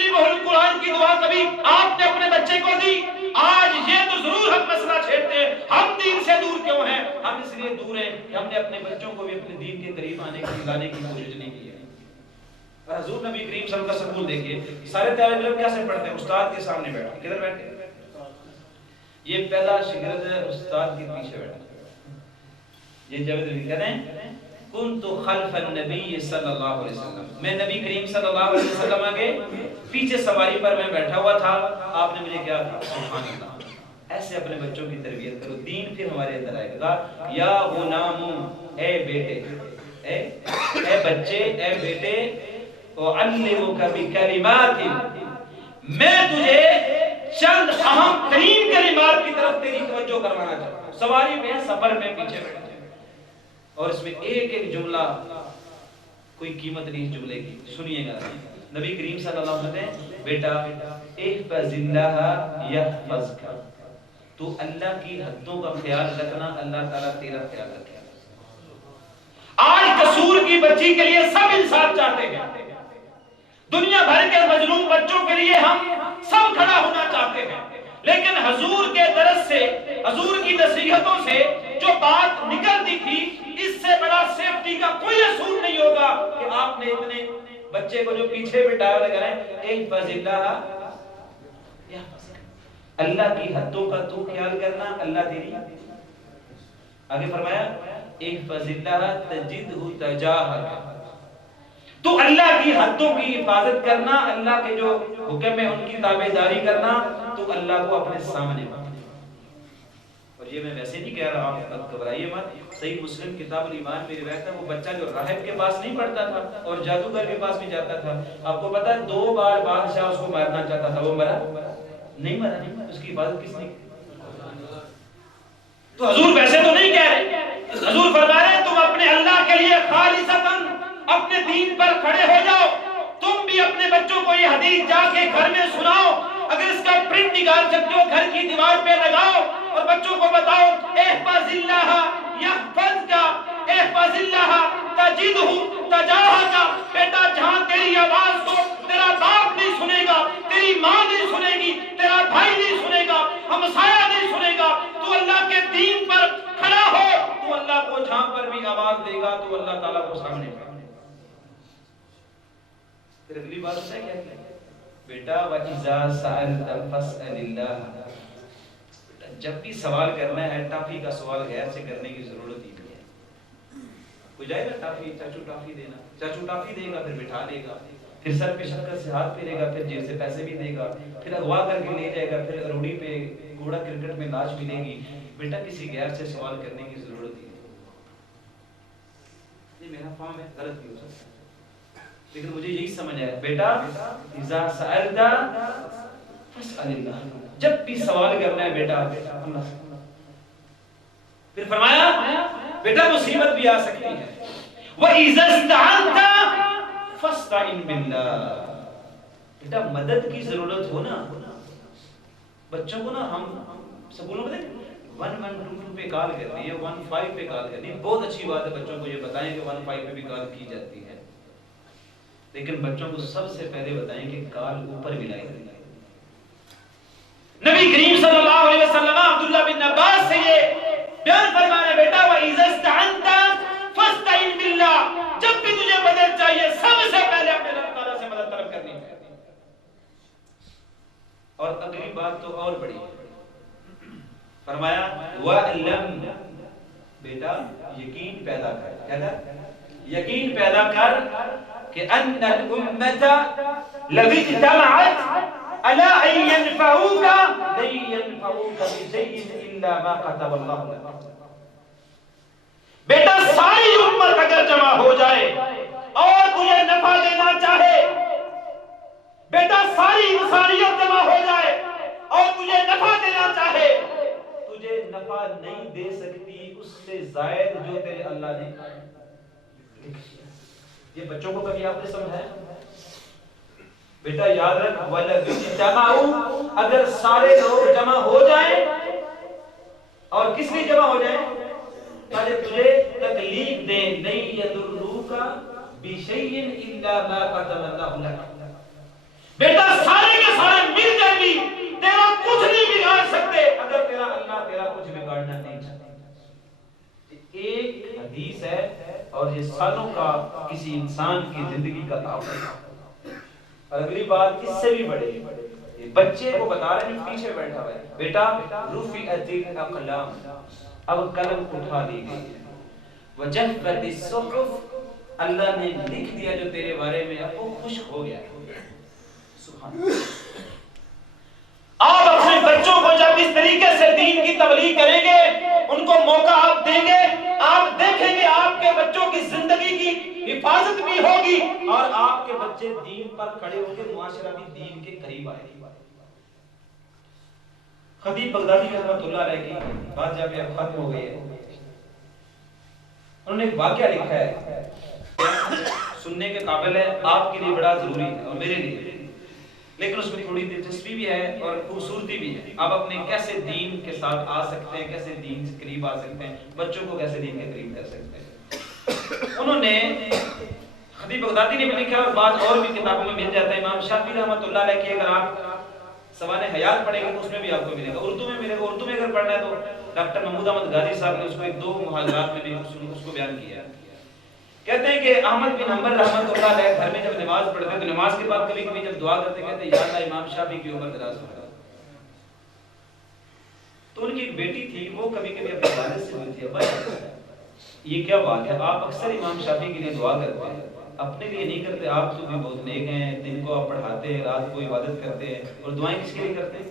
علمہ القرآن کی دعا کبھی آپ نے اپنے بچے کو دی؟ آج یہ تو ضرور ہم مسئلہ چھیڑتے ہیں، ہم دین سے دور کیوں ہیں؟ ہم اس لیے دور ہیں کہ ہم نے اپنے بچوں کو بھی اپنے دین کے قریب لانے کی کوشش نہیں کی ہے۔ حضور نبی کریم صلی اللہ علیہ وسلم دیکھیے، سارے طالب علم کیسے پڑھتے ہیں؟ استاد کے سامنے بیٹھے، کدھر بیٹھے؟ یہ پہلا شاگرد ہے، استاد کے پیچھے بیٹھا۔ یہ جب کہتے ہیں کنت خلف النبی صلی اللہ علیہ وسلم، میں نبی کریم صلی اللہ علیہ وسلم کے پیچھے سواری پر میں بیٹھا ہوا تھا، آپ نے مجھے کیا کہا؟ سبحان اللہ۔ ایسے اپنے بچوں کی تربیت کرو، دین پھر ہمارے اندر آئے گا۔ یا غلام، اے بیٹے، اے بچے، اے بیٹے، اعلمک بکلمات، میں تجھے چند اہم ترین کلمات کی طرف تیری توجہ کروانا چاہتا ہوں۔ سواری میں، سفر میں پیچھے بیٹھے، اور اس میں ایک ایک جملہ کوئی قیمت نہیں اس جملے کی، سنیے گا۔ نبی کریم صلی اللہ علیہ وسلم نے بیٹا احفظ اللہ یحفظک، تو اللہ کی حدوں کا خیال رکھنا، اللہ تعالیٰ تیرا خیال رکھے۔ آج قصور کی بچی کے لیے سب انصاف چاہتے ہیں، دنیا بھر کے مظلوم بچوں کے لیے ہم سب کھڑا ہونا چاہتے ہیں، لیکن حضور کے درس سے، حضور کی نصیحتوں سے جو بات نکلتی تھی، اس سے بڑا سیفٹی کا کوئی اصول نہیں ہوگا کہ آپ نے اتنے بچے کو جو پیچھے بٹھایا لگا ہے، احفظ اللہ، اللہ کی حدوں کا تو خیال کرنا، اللہ تیری۔ آگے فرمایا احفظ اللہ تجدہ تجاہک، تو اللہ کی حدوں کی حفاظت کرنا، اللہ کے جو حکم ہے ان کی تابعداری کرنا، تو اللہ کو اپنے سامنے پانا۔ اور یہ میں ویسے نہیں کہہ رہا ہوں، گھبرائیے مت، صحیح مسلم کتاب الایمان میں روایت ہے، وہ بچہ جو راہب کے پاس نہیں پڑھتا تھا اور جادوگر کے پاس بھی جاتا تھا، آپ کو پتا ہے 2 بار بادشاہ اس کو مارنا چاہتا تھا، وہ مرا نہیں، اس کی حفاظت کس نے کی؟ تو حضور ویسے تو نہیں کہہ رہے، حضور فرما رہے ہیں تم اپنے اللہ کے لیے خالصتاً اپنے دین پر کھڑے ہو جاؤ۔ تم بھی اپنے بچوں کو یہ حدیث جا کے گھر میں سناؤ، اگر اس کا پرنٹ نکال سکتے ہو گھر کی دیوار پہ لگاؤ اور بچوں کو بتاؤ احفظ اللہ یحفظک، احفظ اللہ تجدہ تجاہک، بیٹا جہاں تیری آواز کو تیرا باپ نہیں سنے گا، تیری ماں نہیں سنے گی، تیرا بھائی نہیں سنے گا، ہمسایہ نہیں سنے گا، تو اللہ کے دین پر کھڑا ہو، تو اللہ کو جہاں پر بھی آواز دے گا تو اللہ تعالیٰ کو سامنے پائے۔ پھر اگلی بات ہوتا ہے کیا؟ بیٹا وَإِذَا سَأَلْتَ فَاسْأَلِ اللَّهَ، جب بھی سوال کرنا ہے، ٹافی کا سوال غیر سے کرنے کی ضرورت ہی نہیں ہے۔ کوئی جائے گا ٹافی، چاچو ٹافی دینا، چاچو ٹافی دے گا، پھر بٹھا لے گا، پھر سر پہ شکر سے ہاتھ پھیرے گا، پھر جیب سے پیسے بھی دے گا، پھر اغوا کر کے لے جائے گا، پھر روڑی پہ گھوڑا کرکٹ میں لاش ملے گی۔ بیٹا کسی غیر سے سوال کرنے کی ضرورت ہی نہیں۔ یہ میرا فارم ہے، غلط بھی ہو سکتا ہے، لیکن مجھے یہی سمجھ آیا، بیٹا اذا سألت فاسأل اللہ، جب بھی سوال کرنا ہے بیٹا اللہ سے۔ پھر فرمایا بیٹا مصیبت بھی آ سکتی ہے، وَإِذَا اسْتَعَنْتَ فَاسْتَعِنْ بِاللَّهِ، بیٹا مدد کی ضرورت ہو نا، بچوں کو نا ہم سکولوں میں 1122 پہ کال کرنی ہے، 15 پہ کال کرنی ہے، بہت اچھی بات ہے، بچوں کو یہ بتائیں کہ 15 پہ بھی کال کی جاتی ہے، لیکن بچوں کو سب سے پہلے بتائیں کہ کال اوپر ملائی جائے۔ نبی کریم صلی اللہ علیہ وسلم عبداللہ بن عباس سے یہ بیان فرمایا، بیٹا وَإِذَا اسْتَعَنْتَ فَاسْتَعِنْ بِاللَّهِ، جب بھی تجھے مدد چاہیے سب سے پہلے اپنے رب تعالیٰ سے مدد طلب کرنی ہے۔ اور اگلی بات تو اور بڑی ہے، فرمایا وَأَلَّمْ، بیٹا یقین پیدا کر، کیا کر؟ یقین پیدا کر کہ ان الامة لو اجتمعت على ان ينفعوك لن ينفعوك بشيء الا ما كتب الله لك، بیٹا ساری امت اگر جمع ہو جائے اور تجھے نفع دینا چاہے، بیٹا ساری انسانیت جمع ہو جائے اور تجھے نفع دینا چاہے، تجھے نفع نہیں دے سکتی اس سے زائد جو تیرے اللہ نے۔ یہ بچوں کو کبھی آپ نے سمجھایا؟ بیٹا یاد رکھ وَلَوِ، اگر سارے لوگ جمع ہو جائیں، اور کس لیے جمع ہو جائیں؟ تاکہ تجھے تکلیف دیں، نہیں يَضُرُّوكَ بِشَيْءٍ إِلَّا مَا كَتَبَ اللَّهُ لَكَ، بیٹا سارے کے سارے مل کر بھی تیرا کچھ نہیں بگاڑ سکتے اگر تیرا اللہ تیرا کچھ بگاڑنا نہیں چاہتا۔ ایک حدیث ہے اور یہ سالوں کا کسی انسان کی زندگی کا تعاون ہے۔ اور اگلی بات اس سے بھی بڑی، بچے کو بتا رہے ہیں پیچھے بیٹھا ہوا ہے، بیٹا رفعت الاقلام، اب قلم اٹھا دی گئی ہے، وجفت الصحف، اللہ نے لکھ دیا جو تیرے بارے میں، اب وہ خشک ہو گیا ہے۔ سبحان اللہ۔ آپ اپنے بچوں کو جب اس طریقے سے دین کی تبلیغ کریں گے، ان کو موقع آپ دیں گے، آپ دیکھیں گے آپ کے بچوں کی زندگی کی حفاظت بھی ہوگی اور آپ کے بچے دین پر کھڑے ہوں گے، معاشرہ بھی دین کے قریب آئے گی۔ خطیب بغدادی رحمۃ اللہ علیہ کی بات جب ختم ہو گئی ہے، انہوں نے ایک واقعہ لکھا ہے، سننے کے قابل ہے، آپ کے لیے بڑا ضروری ہے اور میرے لیے، لیکن اس میں تھوڑی دلچسپی بھی ہے اور خوبصورتی بھی ہے۔ آپ اپنے کیسے دین کے ساتھ آ سکتے ہیں، کیسے دین سے قریب آ سکتے ہیں، بچوں کو کیسے دین کے قریب کر سکتے ہیں۔ انہوں نے خطیب بغدادی نے بھی لکھا اور بعض اور بھی کتابوں میں مل جاتا ہے۔ امام شافعی رحمۃ اللہ علیہ کی اگر آپ سوانح حیات پڑھیں گے تو اس میں بھی آپ کو ملے گا، اردو میں ملے گا۔ اردو میں اگر پڑھنا ہے تو ڈاکٹر محمود احمد غازی صاحب نے اس کو ایک دو محاضرات میں بھی اس کو بیان کیا ہے۔ کہتے ہیں کہ احمد بن حنبل رحمۃ اللہ علیہ گھر میں جب نماز پڑھتے تو نماز کے بعد کبھی کبھی جب دعا کرتے کہتے یا اللہ امام شافعی کی عمر دراز فرما۔ تو ان کی ایک بیٹی تھی، وہ کبھی کبھی اپنے والد سے بولتی ہے ابا یہ کیا بات ہے، آپ اکثر امام شافعی کے لیے دعا کرتے ہیں، اپنے لیے نہیں کرتے، آپ تو بھی بہت نیک ہیں، دن کو آپ پڑھاتے ہیں، رات کو عبادت کرتے ہیں، اور دعائیں کس کے لیے کرتے ہیں؟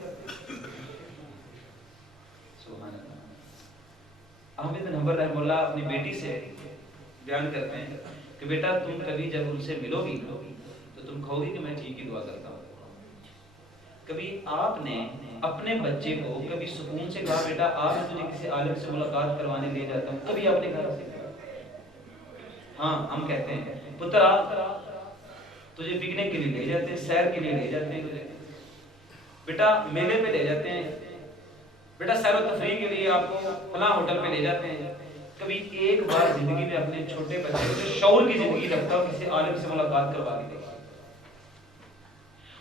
سبحان اللہ۔ احمد بن حنبل رحمہ اللہ اپنی بیٹی سے بیان کرتے ہیں کہ بیٹا تم کبھی جب ان سے ملو گی تو تم کہو گی کہ میں ٹھیک ہی دعا کرتا ہوں۔ کبھی آپ نے اپنے بچے کو کبھی سکون سے کہا بیٹا آج تجھے کسی عالم سے ملاقات کروانے لے جاتا ہوں، کبھی آپ نے کہا؟ ہاں ہم کہتے ہیں پتر تجھے پکنک کے لیے لے جاتے ہیں، سیر کے لیے لے جاتے ہیں، تجھے بیٹا میلے پہ لے جاتے ہیں، بیٹا سیر و تفریح کے لیے آپ کو فلاں ہوٹل پہ لے جاتے ہیں۔ کبھی ایک بار زندگی میں اپنے چھوٹے بچے کو جو شعور کی زندگی رکھتا ہو کسی عالم سے ملاقات کروا کے دیکھا،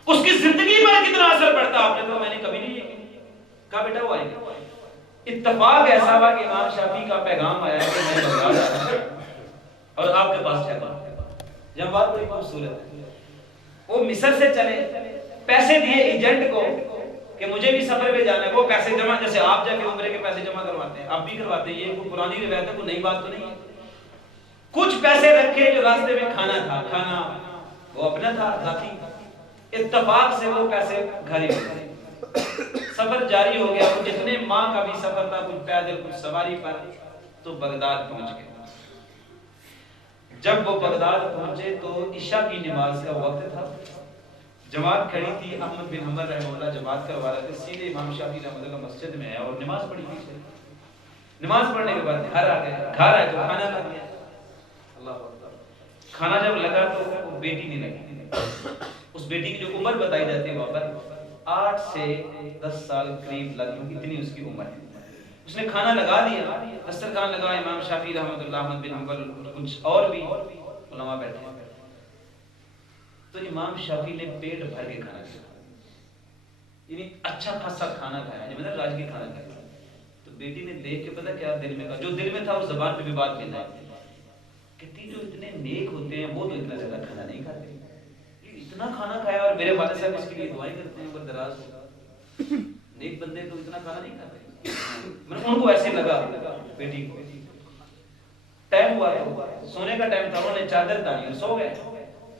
اس کی زندگی پر کتنا اثر پڑتا؟ آپ نے کہا میں نے کبھی نہیں کہا بیٹا وہ آئے گا۔ اتفاق ایسا ہوا کہ امام شافعی کا پیغام آیا کہ میں بغداد آ رہا ہوں اور آپ کے پاس ٹھہرا۔ جب بات بڑی خوبصورت ہے، وہ مصر سے چلے، پیسے دیے ایجنٹ کو کہ مجھے بھی سفر پہ جانا ہے، وہ پیسے جمع جیسے آپ جا کے عمرے کے پیسے جمع کرواتے ہیں، آپ بھی کرواتے ہیں، یہ کوئی پرانی روایت ہے، کوئی نئی بات تو نہیں ہے۔ کچھ پیسے رکھے جو راستے میں کھانا تھا، کھانا وہ اپنا تھا ذاتی، اتفاق سے وہ پیسے گھر ہی گئے، سفر جاری ہو گیا۔ وہ جتنے ماہ کا بھی سفر تھا، کچھ پیدل کچھ سواری پر، تو بغداد پہنچ گئے۔ جب وہ بغداد پہنچے تو عشاء کی نماز کا وقت تھا، جماعت کھڑی تھی، احمد بن حنبل رحمہ اللہ جماعت کروا رہے تھے، سیدھے امام شافعی رحمہ اللہ مسجد میں آیا اور نماز پڑھی پیچھے۔ نماز پڑھنے کے بعد گھر آ گئے، گھر آئے تو کھانا لگ گیا، اللہ اکبر۔ کھانا جب لگا تو وہ بیٹی نہیں لگی، اس بیٹی کی جو عمر بتائی جاتی ہے وہاں پر 8 سے 10 سال قریب لگی، اتنی اس کی عمر ہے۔ اس نے کھانا لگا دیا، دسترخوان لگا، امام شافعی رحمۃ اللہ، احمد بن حنبل، کچھ اور بھی علماء بیٹھے، تو امام شافعی نے پیٹ بھر کے کھانا کھایا، یعنی اچھا خاصا کھانا کھایا، مطلب راج کی کھانا کھایا۔ تو بیٹی نے دیکھ کے پتا کیا دل میں کہا، جو دل میں تھا اس زبان پہ بھی بات کہنا ہے، کہتی جو اتنے نیک ہوتے ہیں وہ تو اتنا زیادہ کھانا نہیں کھاتے، یہ اتنا کھانا کھایا اور میرے والد صاحب اس کے لیے دعائیں کرتے ہیں بردراز ہو، نیک بندے تو اتنا کھانا نہیں کھاتے۔ ان کو ایسے لگا بیٹی کو، ٹائم ہوا تو سونے کا ٹائم تھا، انہوں نے چادر ڈالی اور سو گئے۔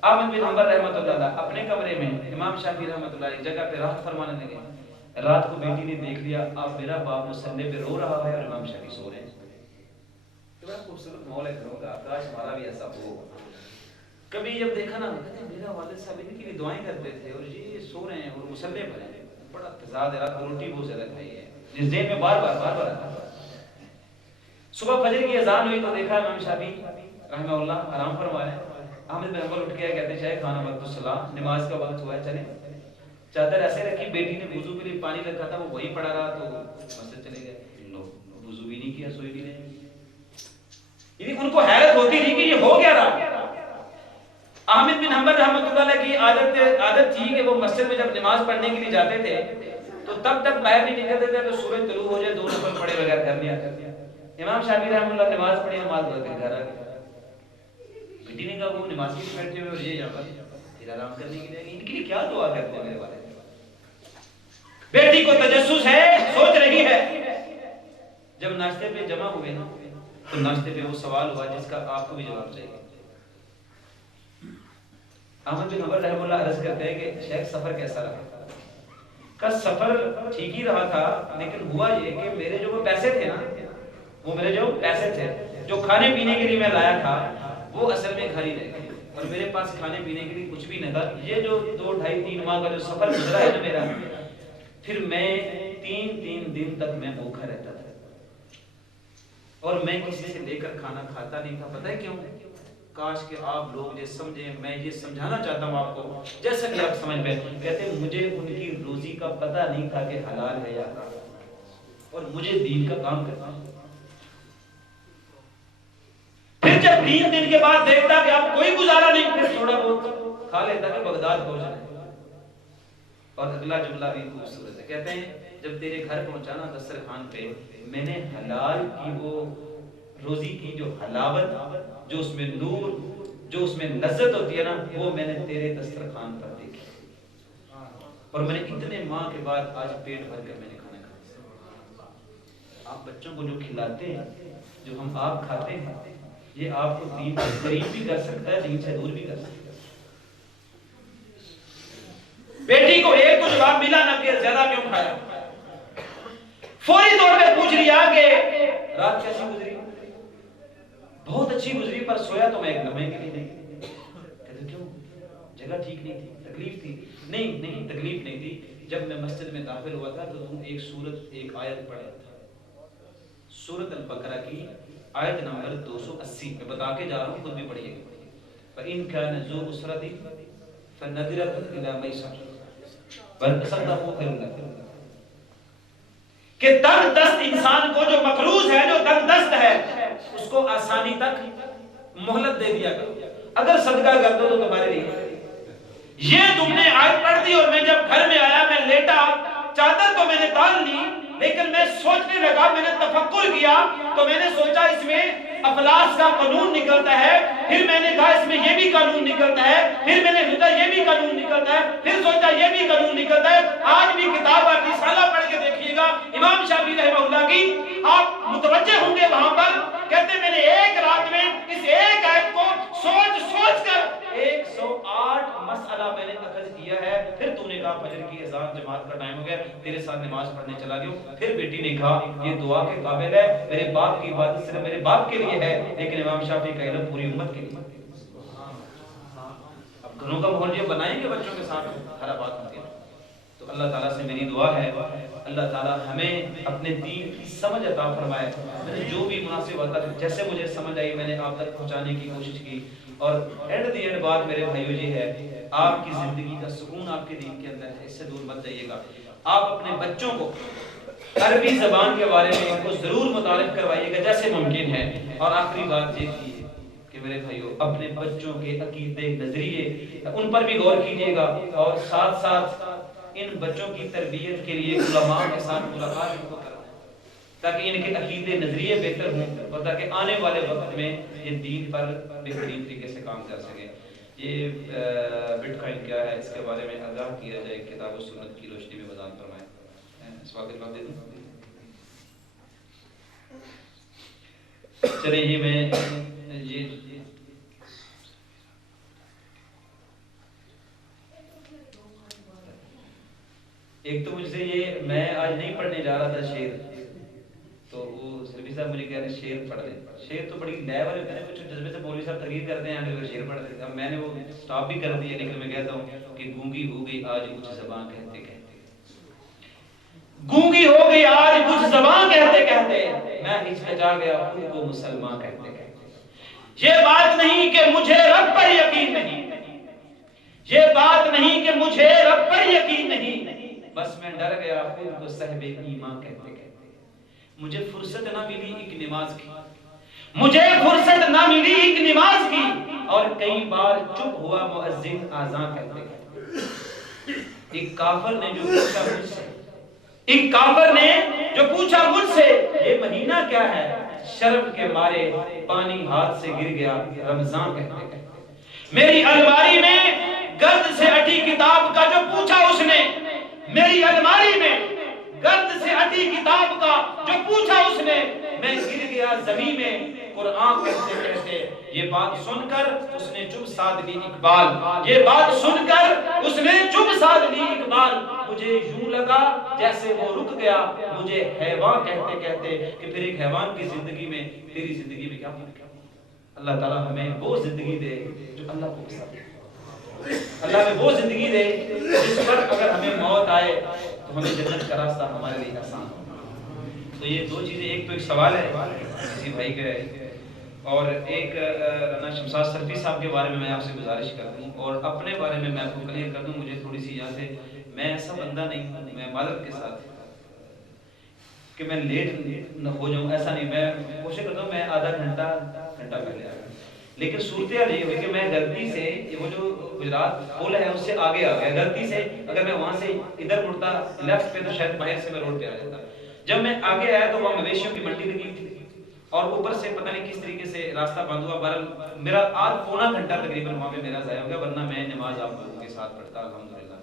احمد بن حنبل رحمۃ اللہ اپنے کمرے میں، امام شافعی رحمۃ اللہ ایک جگہ پہ راحت فرمانے لگے۔ رات کو بیٹی نے دیکھ لیا اب میرا باپ مصلی پہ رو رہا ہے اور امام شافعی سو رہے ہیں۔ بڑا خوبصورت ماحول ہے گھروں کا، کاش ہمارا بھی ایسا ہو۔ کبھی جب دیکھا نا میرا والد صاحب ان کے لیے دعائیں کرتے تھے اور یہ سو رہے ہیں اور مصلی پر ہیں، بڑا تضاد ہے، رات کو روٹی بہت زیادہ کھائی ہے، جس ذہن میں بار بار آتا۔ صبح فجر کی اذان ہوئی تو دیکھا امام شافعی رحمہ اللہ آرام فرما رہے ہیں۔ احمد بن حنبل اٹھ کے کہتے ہیں شاید کھانا وقت الصلاۃ، نماز کا وقت ہوا ہے، چلیں۔ چادر ایسے رکھی، بیٹی نے وضو کے لیے پانی رکھا تھا وہ وہی پڑا رہا تو مسجد چلے گئے، لوگ وضو بھی نہیں کیا، سوئی بھی نہیں۔ یعنی ان کو حیرت ہوتی تھی کہ یہ ہو گیا رہا۔ احمد بن حنبل رحمۃ اللہ علیہ کی عادت تھی کہ وہ مسجد میں جب نماز پڑھنے کے لیے جاتے تھے تو تب تک باہر نہیں نکلتے تھے تو سورج طلوع ہو جائے 2 نفل پڑھے بغیر گھر نہیں آتے. امام شافعی رحمۃ اللہ نماز پڑھی, نماز پڑھ کے گھر آ گئے. بیٹی نے کہا وہ نماز کی بیٹھے ہوئے اور یہ یہاں پر پھر آرام کرنے کے لیے, ان کے لیے کیا دعا کرتے ہیں میرے والد. بیٹی کو تجسس ہے, سوچ رہی ہے. جب ناشتے پہ جمع ہوئے نا تو ناشتے پہ وہ سوال ہوا جس کا آپ کو بھی جواب چاہیے. احمد بن حنبل رحمہ اللہ عرض کرتے ہیں کہ شیخ سفر کیسا رہا؟ کا سفر ٹھیک ہی رہا تھا, لیکن ہوا یہ کہ میرے جو وہ پیسے تھے نا, وہ میرے جو پیسے تھے جو کھانے پینے کے لیے میں لایا تھا وہ اصل میں گھر ہی رہ گئے اور میرے پاس کھانے پینے کے لیے کچھ بھی نہ تھا. یہ جو 2 ڈھائی 3 ماہ کا جو سفر گزرا ہے نا میرا, پھر میں 3 دن تک میں بھوکا رہتا تھا اور میں کسی سے لے کر کھانا کھاتا نہیں تھا. پتہ ہے کیوں؟ کاش کہ آپ لوگ یہ سمجھیں, میں یہ سمجھانا چاہتا ہوں آپ کو جیسا کہ آپ سمجھ پائیں. کہتے ہیں مجھے ان کی روزی کا پتہ نہیں تھا کہ حلال ہے یا حرام, اور مجھے دین کا کام کرنا. پھر جب 3 دن کے بعد دیکھتا کہ اب کوئی گزارا نہیں, پھر تھوڑا بہت کھا لیتا کہ بغداد پہنچ جائے. اور اگلا جملہ بھی خوبصورت ہے, کہتے ہیں جب تیرے گھر پہنچانا دسترخوان پہ, میں نے حلال کی وہ روزی کی جو حلاوت, جو اس میں نور, جو اس میں لذت ہوتی ہے نا, وہ میں نے تیرے دسترخوان پر دیکھی. اور میں نے اتنے ماہ کے بعد آج پیٹ بھر کر میں نے کھانا کھایا. آپ بچوں کو جو کھلاتے ہیں, جو ہم آپ کھاتے ہیں, یہ آپ کو دین سے قریب بھی کر سکتا ہے, دین سے دور بھی کر سکتا ہے. بیٹی کو ایک تو جواب ملا نہ کہ زیادہ کیوں کھایا, فوری طور پہ پوچھ لیا کہ رات کیسی گزری؟ بہت اچھی گزری, پر سویا تو میں ایک لمحے کے لیے نہیں. کہتے کیوں؟ جگہ ٹھیک نہیں تھی, تکلیف تھی؟ نہیں تکلیف نہیں تھی. جب میں مسجد میں داخل ہوا تھا تو تم ایک سورت, ایک آیت پڑھا تھا, سورت البقرہ کی آیت نمبر 280. میں بتا کے جا رہا ہوں, خود بھی پڑھیے گا. فَإِنْ كَانَ ذُو عُسْرَةٍ فَنَظِرَةٌ إِلَىٰ مَيْسَرَةٍ وَإِنْ خَيْرٌ لَكُمْ. کہ تنگ دست انسان کو, جو مقروض ہے, جو تنگ دست ہے, اس کو آسانی تک مہلت دے دیا کرو. اگر صدقہ کر دو تو تمہارے لیے. یہ تم نے آیت پڑھ دی اور میں جب گھر میں آیا, میں لیٹا, چادر تو میں نے ڈال لی, لیکن میں سوچنے لگا, میں نے تفکر کیا تو میں نے سوچا اس میں افلاس کا قانون نکلتا ہے. پھر میں نے کہا اس میں یہ بھی قانون نکلتا ہے. پھر میں نے سوچا یہ بھی قانون نکلتا ہے. پھر سوچا یہ بھی قانون نکلتا ہے. آج بھی کتاب آپ رسالہ پڑھ کے دیکھیے گا امام شافعی رحمہ اللہ کی, آپ متوجہ ہوں گے وہاں پر. کہتے میں نے ایک رات میں اس ایک آیت کو سوچ سوچ کر 108 مسئلہ میں نے اخذ کیا ہے. پھر تو نے کہا فجر کی اذان جماعت کا ٹائم ہو گیا, تیرے ساتھ نماز پڑھنے چلا گیا. پھر بیٹی نے کہا یہ دعا کے قابل ہے, میرے باپ کی عبادت صرف میرے باپ کے لیے ہے, لیکن امام شافعی کا علم پوری امت کے لیے. اب گھروں کا ماحول یہ بنائیں گے بچوں کے ساتھ ہر بات ہوتی ہے. تو اللہ تعالیٰ سے میری دعا ہے, اللہ تعالیٰ ہمیں اپنے دین کی سمجھ عطا فرمائے. میں نے جو بھی مناسب ہوتا ہے, جیسے مجھے سمجھ آئی میں نے آپ تک پہنچانے کی کوشش کی. اور اینڈ بات میرے بھائیو یہ ہے, آپ کی زندگی کا سکون آپ کے دین کے اندر ہے, اس سے دور مت جائیے گا. آپ اپنے بچوں کو عربی زبان کے بارے میں ان کو ضرور متعارف کروائیے گا جیسے ممکن ہے. اور آخری بات یہ تھی کہ میرے بھائیو, اپنے بچوں کے عقیدے, نظریے, ان پر بھی غور کیجیے گا, اور ساتھ ساتھ ان بچوں کی تربیت کے لیے علماء کے ساتھ ملاقات ان کو کرائیں, تاکہ ان کے عقیدے, نظریے بہتر ہوں, اور تاکہ آنے والے وقت میں یہ دین پر بہترین طریقے سے کام کر سکیں. یہ بٹ کوائن کیا ہے اس کے بارے میں آگاہ کیا جائے, کتاب و سنت کی روشنی میں بیان فرمائیں. اس وقت بات دے دوں. چلیں یہ میں یہ ایک تو مجھ سے یہ, میں آج نہیں پڑھنے جا رہا تھا شعر, تو وہ سلفی صاحب مجھے کہہ رہے ہیں شعر پڑھ لیں. شعر تو بڑی لیول ہوتا ہے, کچھ جذبے سے مولوی صاحب تقریر کرتے ہیں آگے شعر پڑھ دیتے ہیں. میں نے وہ سٹاپ بھی کر دیا, لیکن میں کہتا ہوں کہ گونگی ہو گئی آج کچھ زبان کہتے کہتے, گونگی ہو گئی آج کچھ زبان کہتے کہتے, میں ہچکچا گیا خود کو مسلمان کہتے کہتے. یہ بات نہیں کہ مجھے رب پر یقین نہیں, یہ بات نہیں کہ مجھے رب پر یقین نہیں, بس میں ڈر گیا خود کو صاحب ایمان کہتے کہتے. مجھے فرصت نہ ملی ایک نماز کی, مجھے فرصت نہ ملی ایک نماز کی, اور کئی بار چپ ہوا مؤذن آذان کہتے ہیں۔ ایک کافر نے جو پوچھا مجھ سے، ایک کافر نے جو پوچھا مجھ سے یہ مہینہ کیا ہے، شرم کے مارے پانی ہاتھ سے گر گیا، رمضان کہتے ہیں۔ میری الماری میں گرد سے اٹی کتاب کا جو پوچھا اس نے، میری الماری میں گرد سے اٹی کتاب کا جو پوچھا اس نے، میں گر گیا زمین میں قرآن کہتے کہتے۔ یہ بات سن کر اس نے چپ سادھ لی اقبال، یہ بات سن کر اس نے چپ سادھ لی اقبال، مجھے یوں لگا جیسے وہ رک گیا مجھے حیوان کہتے کہتے، کہ پھر ایک حیوان کی زندگی میں تیری زندگی میں کیا فرق ہے۔ اللہ تعالیٰ ہمیں وہ زندگی دے جو اللہ کو پسند ہے، اللہ ہمیں وہ زندگی دے جس پر اگر ہمیں موت آئے تو ہمیں جنت کا راستہ ہمارے لیے آسان ہو۔ تو یہ دو چیزیں، ایک تو ایک سوال ہے کسی بھائی کا، اور ایک رانا شمشاد سرفی صاحب کے بارے میں آپ سے گزارش کر دوں، اور اپنے بارے میں آپ کو کلیئر کر دوں۔ مجھے تھوڑی سی یہاں سے، میں ایسا بندہ نہیں ہوں، میں معذرت کے ساتھ کہ میں لیٹ نہ ہو جاؤں، ایسا نہیں، میں کوشش کرتا ہوں میں آدھا گھنٹہ پہلے آ جاؤں، لیکن صورتحال یہ ہوئی کہ میں غلطی سے وہ جو گجرات پل ہے اس سے آگے آ گیا غلطی سے، اگر میں وہاں سے ادھر مڑتا لیفٹ پہ تو شاید باہر سے میں روڈ پہ آ جاتا۔ جب میں آگے آیا تو وہاں مویشیوں کی منڈی لگی تھی، اور اوپر سے پتہ نہیں کس طریقے سے راستہ بند ہوا، بہرحال میرا آدھ پونا گھنٹہ تقریباً وہاں پہ میرا ضائع ہو گیا، ورنہ میں نماز آپ لوگوں کے ساتھ پڑھتا الحمدللہ۔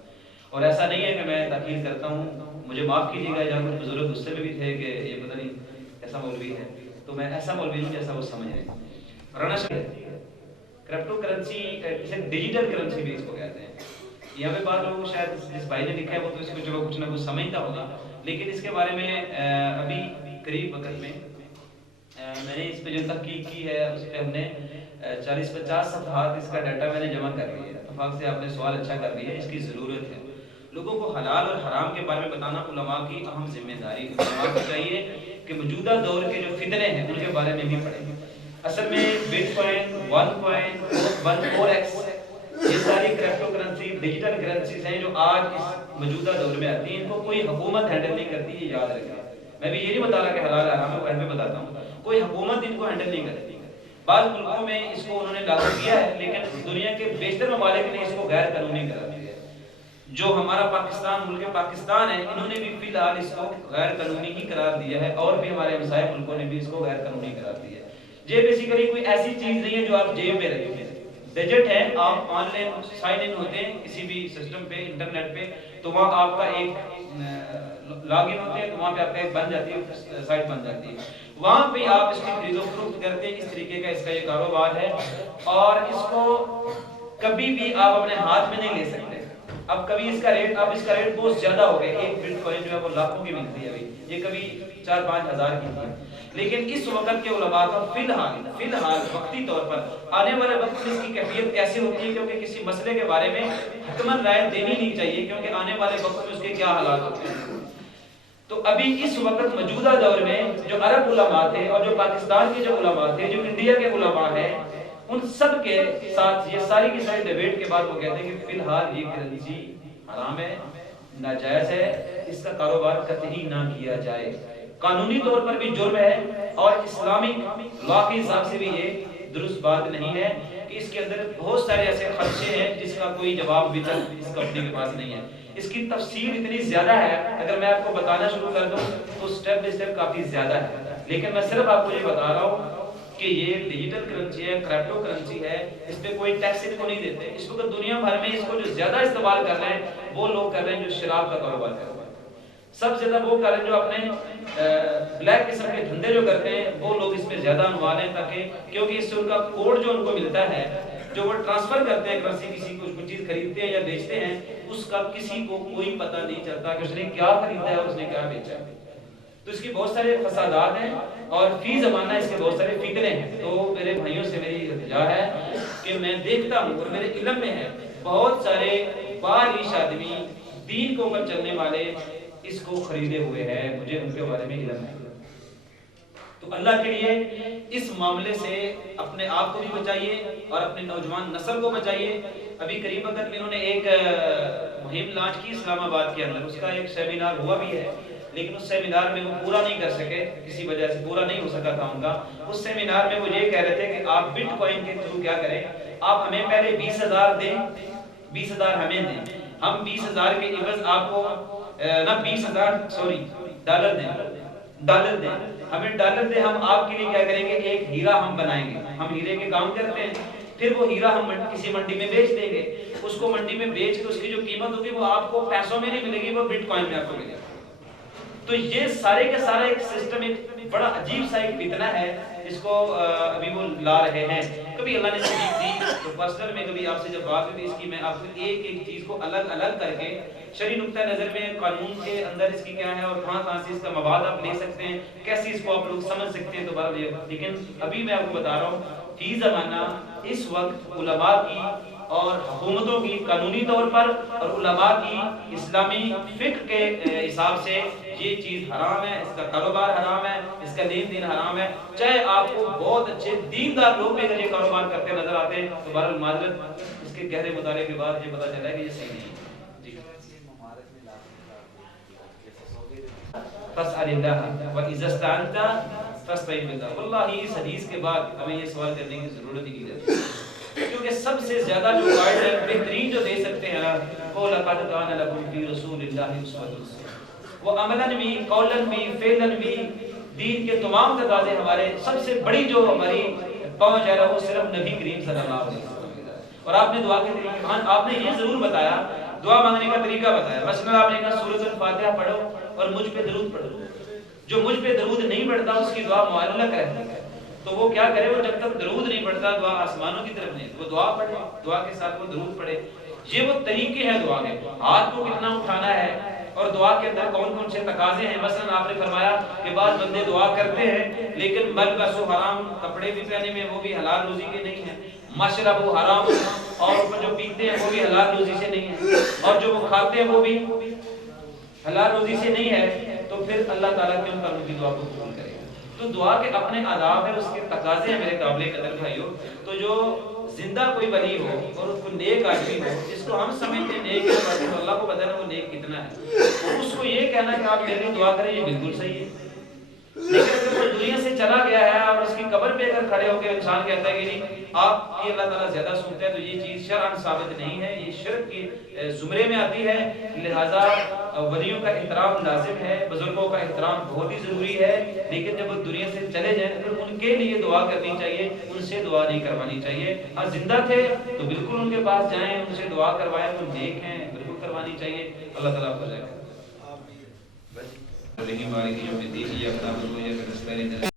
اور ایسا نہیں ہے کہ میں تاخیر کرتا ہوں، مجھے معاف کیجیے گا، جہاں کچھ بزرگ غصے میں بھی تھے کہ یہ پتہ نہیں ایسا مولوی ہے، تو میں ایسا مولوی ہوں جیسا وہ سمجھ رہے ہیں۔ رانا کرپٹو کرنسی، اسے ڈیجیٹل کرنسی بھی اس کو کہتے ہیں۔ یہاں پہ بعض لوگ شاید جس بھائی نے لکھا ہے وہ تو اس کو چلو کچھ نہ کچھ سمجھتا ہوگا، لیکن اس کے بارے میں ابھی قریب وقت میں میں نے اس پہ جو تحقیق کی ہے اس پہ ہم نے 40-50 صفحات اس کا ڈیٹا میں نے جمع کر لیا ہے۔ اتفاق سے آپ نے سوال اچھا کر لیا ہے، اس کی ضرورت ہے۔ لوگوں کو حلال اور حرام کے بارے میں بتانا علماء کی اہم ذمہ داری ہے۔ علماء کو چاہیے کہ موجودہ دور کے جو فتنے ہیں ان کے بارے میں بھی پڑھیں۔ اصل میں بٹ کوائن 1.14x یہ ساری کرپٹو کرنسی ڈیجیٹل کرنسیز ہیں جو آج اس موجودہ دور میں آتی ہیں، ان کو کوئی حکومت ہینڈل نہیں کرتی، یہ یاد رکھیں۔ میں بھی یہ نہیں بتا رہا کہ حلال حرام ہے، میں بتاتا ہوں کوئی حکومت ان کو ہینڈل نہیں کرتی۔ بعض ملکوں میں اس کو انہوں نے لاگو کیا ہے، لیکن دنیا کے بیشتر ممالک نے اس کو غیر قانونی قرار دیا ہے۔ جو ہمارا پاکستان، ملک پاکستان ہے، انہوں نے بھی فی الحال اس کو غیر قانونی ہی قرار دیا ہے، اور بھی ہمارے ہمسائے ملکوں نے بھی اس کو غیر قانونی قرار دیا ہے۔ یہ بیسیکلی کوئی ایسی چیز نہیں ہے جو آپ جیب میں رکھیں، ڈیجٹ ہے، آپ آن لائن سائن ان ہوتے ہیں کسی بھی سسٹم پہ، انٹرنیٹ پہ، تو وہاں آپ کا ایک لاگ ان ہوتے ہیں، تو وہاں پہ آپ کا ایک بن جاتی ہے، سائٹ بن جاتی ہے، وہاں پہ آپ اس کی خرید و فروخت کرتے ہیں۔ اس طریقے کا اس کا یہ کاروبار ہے، اور اس کو کبھی بھی آپ اپنے ہاتھ میں نہیں لے سکتے۔ اب کبھی اس کا ریٹ بہت زیادہ ہو گیا، ایک بٹ کوائن جو ہے وہ لاکھوں کی ملتی ہے، ابھی یہ کبھی 4-5 ہزار کی تھی، لیکن اس وقت کے علماء کا فی الحال وقتی طور پر، آنے والے وقت میں اس کی کیفیت کیسے ہوتی ہے، کیونکہ کسی مسئلے کے بارے میں حتماً رائے دینی نہیں چاہیے، کیونکہ آنے والے وقت میں اس کے کیا حالات ہوتے ہیں۔ تو ابھی اس وقت موجودہ دور میں جو عرب علماء تھے اور جو پاکستان کے جو علماء تھے، جو انڈیا کے علماء ہیں، ان سب کے ساتھ یہ ساری کی ساری ڈیبیٹ کے بعد وہ کہتے ہیں کہ فی الحال یہ کرنسی حرام ہے، ناجائز ہے، اس کا کاروبار قطعی نہ کیا جائے، قانونی طور پر بھی جرم ہے، اور اسلامک لا کے حساب سے بھی یہ درست بات نہیں ہے کہ اس کے اندر بہت سارے ایسے خدشے ہیں جس کا کوئی جواب بھی تک اس کمپنی کے پاس نہیں ہے۔ اس کی تفصیل اتنی زیادہ ہے، اگر میں آپ کو بتانا شروع کر دوں تو سٹیپ بائی سٹیپ کافی زیادہ ہے، لیکن میں صرف آپ کو یہ بتا رہا ہوں کہ یہ ڈیجیٹل کرنسی ہے، کرپٹو کرنسی ہے، اس پہ کوئی ٹیکس ان کو نہیں دیتے۔ اس وقت دنیا بھر میں اس کو جو زیادہ استعمال کر رہے ہیں وہ لوگ کر رہے ہیں جو شراب کا کاروبار کر رہے ہیں، سب زیادہ وہ کر رہے ہیں جو اپنے بلیک قسم کے دھندے جو کرتے ہیں، وہ لوگ اس پہ زیادہ انوال ہیں، تاکہ کیونکہ اس سے ان کا کوڈ جو ان کو ملتا ہے، جو وہ ٹرانسفر کرتے ہیں کرنسی، کسی کو کوئی چیز خریدتے ہیں یا بیچتے ہیں، اس کا کسی کو کوئی پتہ نہیں چلتا کہ اس نے کیا خریدا ہے اور اس نے کیا بیچا ہے۔ تو اس کی بہت سارے فسادات ہیں، اور فی زمانہ اس کے بہت سارے فتنے ہیں۔ تو میرے بھائیوں سے میری التجا ہے کہ میں دیکھتا ہوں اور میرے علم میں ہے بہت سارے باریش آدمی دین کو اوپر چلنے والے اس کو خریدے ہوئے ہیں، مجھے ان کے بارے میں علم ہے۔ تو اللہ کے لیے اس معاملے سے اپنے آپ کو بھی بچائیے اور اپنے نوجوان نسل کو بچائیے۔ ابھی قریب وقت میں انہوں نے ایک مہم لانچ کی اسلام آباد کے اندر، اس کا ایک سیمینار ہوا بھی ہے، لیکن اس سیمینار میں وہ پورا نہیں کر سکے، کسی وجہ سے پورا نہیں ہو سکا تھا ان کا۔ اس سیمینار میں وہ یہ کہہ رہے تھے کہ آپ بٹ کوائن کے تھرو کیا کریں آپ ہمیں پہلے 20,000 دیں، 20,000 ہمیں دیں، ہم 20,000 کے عوض آپ کو نہ 20,000 سوری ڈالر دیں، ڈالر دیں، ہمیں ڈالر دیں، ہم آپ کے لیے کیا کریں گے، ایک ہیرا ہم بنائیں گے، ہم ہیرے کے کام کرتے ہیں، پھر وہ ہیرا ہم کسی منڈی میں بیچ دیں گے، اس کو منڈی میں بیچ کے اس کی جو قیمت ہوگی وہ آپ کو پیسوں میں نہیں ملے گی، وہ بٹ کوائن میں آپ کو ملے گی۔ تو یہ سارے کے سارا ایک سسٹم، ایک بڑا عجیب سا ایک فتنہ ہے، اس کو ابھی وہ لا رہے ہیں۔ کبھی اللہ نے توفیق دی تو پرسنل میں کبھی آپ سے جب بات ہوئی اس کی، میں آپ کو ایک ایک چیز کو الگ الگ کر کے شرعی نقطہ نظر میں قانون کے اندر اس کی کیا ہے اور کہاں کہاں سے اس کا مواد آپ لے سکتے ہیں، کیسے اس کو آپ لوگ سمجھ سکتے ہیں دوبارہ۔ لیکن ابھی میں آپ کو بتا رہا ہوں، فی زمانہ اس وقت علماء کی اور حکومتوں کی قانونی طور پر اور علماء کی اسلامی فقہ کے حساب سے یہ چیز حرام ہے، اس کا کاروبار حرام ہے، اس کا لین دین حرام ہے۔ چاہے آپ کو بہت اچھے دیندار لوگ بھی اگر یہ کاروبار کرتے نظر آتے ہیں تو بہرحال معذرت، اس کے گہرے مطالعے کے بعد یہ پتہ چلا ہے کہ یہ صحیح نہیں ہے۔ فاسأل اللہ وإذا استعنت فاستعن باللہ۔ واللہ اس حدیث کے بعد ہمیں یہ سوال کرنے کی ضرورت ہی نہیں رہتی، کیونکہ سب سے زیادہ جو گائیڈ بہترین جو دے سکتے ہیں وہ لقد کان لکم فی رسول اللہ اسوۃ حسنہ، وہ عملاً بھی، قولاً بھی، فعلاً بھی دین کے تمام تقاضے ہمارے، سب سے بڑی جو ہماری پہنچ ہے وہ صرف نبی کریم صلی اللہ علیہ وسلم۔ اور آپ نے دعا کے طریقے، آپ نے یہ ضرور بتایا، دعا مانگنے کا طریقہ بتایا، مثلا آپ نے کہا سورۃ الفاتحہ پڑھو اور مجھ پہ درود پڑھو، جو مجھ پہ درود نہیں پڑھتا اس کی دعا معلق رہتی ہے، تو وہ کیا کرے، وہ جب تک درود نہیں پڑھتا دعا آسمانوں کی طرف نہیں، وہ دعا پڑھے، دعا کے ساتھ وہ درود پڑھے۔ یہ وہ طریقے ہیں دعا کے، ہاتھ کو کتنا اٹھانا ہے اور دعا کے اندر کون کون سے تقاضے ہیں۔ مثلا آپ نے فرمایا کہ بعض بندے دعا کرتے ہیں لیکن ملبس و حرام، کپڑے بھی پہنے میں وہ بھی حلال روزی کے نہیں ہیں، مشرب و حرام، اور جو پیتے ہیں وہ بھی حلال روزی سے نہیں ہے، اور جو وہ کھاتے ہیں وہ بھی حلال روزی سے نہیں ہے، تو پھر اللہ تعالیٰ کیوں ان کی دعا کو قبول کرے گا؟ تو دعا کے اپنے آداب ہیں، اس کے تقاضے ہیں میرے قابل قدر بھائیوں۔ تو جو زندہ کوئی ولی ہو اور اس کو نیک آدمی ہو، جس کو ہم سمجھتے ہیں نیک ہے، تو اللہ کو پتہ ہے وہ نیک کتنا ہے، اس کو یہ کہنا کہ آپ میرے لیے دعا کریں یہ بالکل صحیح ہے۔ لیکن اگر وہ دنیا سے چلا گیا ہے اور اس کی قبر پہ اگر کھڑے ہو کے انسان کہتا ہے کہ نہیں آپ کی اللہ تعالیٰ زیادہ سنتا ہے، تو یہ چیز شرعاً ثابت نہیں ہے، یہ شرک کی زمرے میں آتی ہے۔ لہذا ولیوں کا احترام لازم ہے، بزرگوں کا احترام بہت ہی ضروری ہے، لیکن جب وہ دنیا سے چلے جائیں پھر ان کے لیے دعا کرنی چاہیے، ان سے دعا نہیں کروانی چاہیے۔ ہاں زندہ تھے تو بالکل ان کے پاس جائیں، ان سے دعا کروائیں، وہ نیک ہیں، بالکل کروانی چاہیے۔ اللہ تعالیٰ آپ کو جائے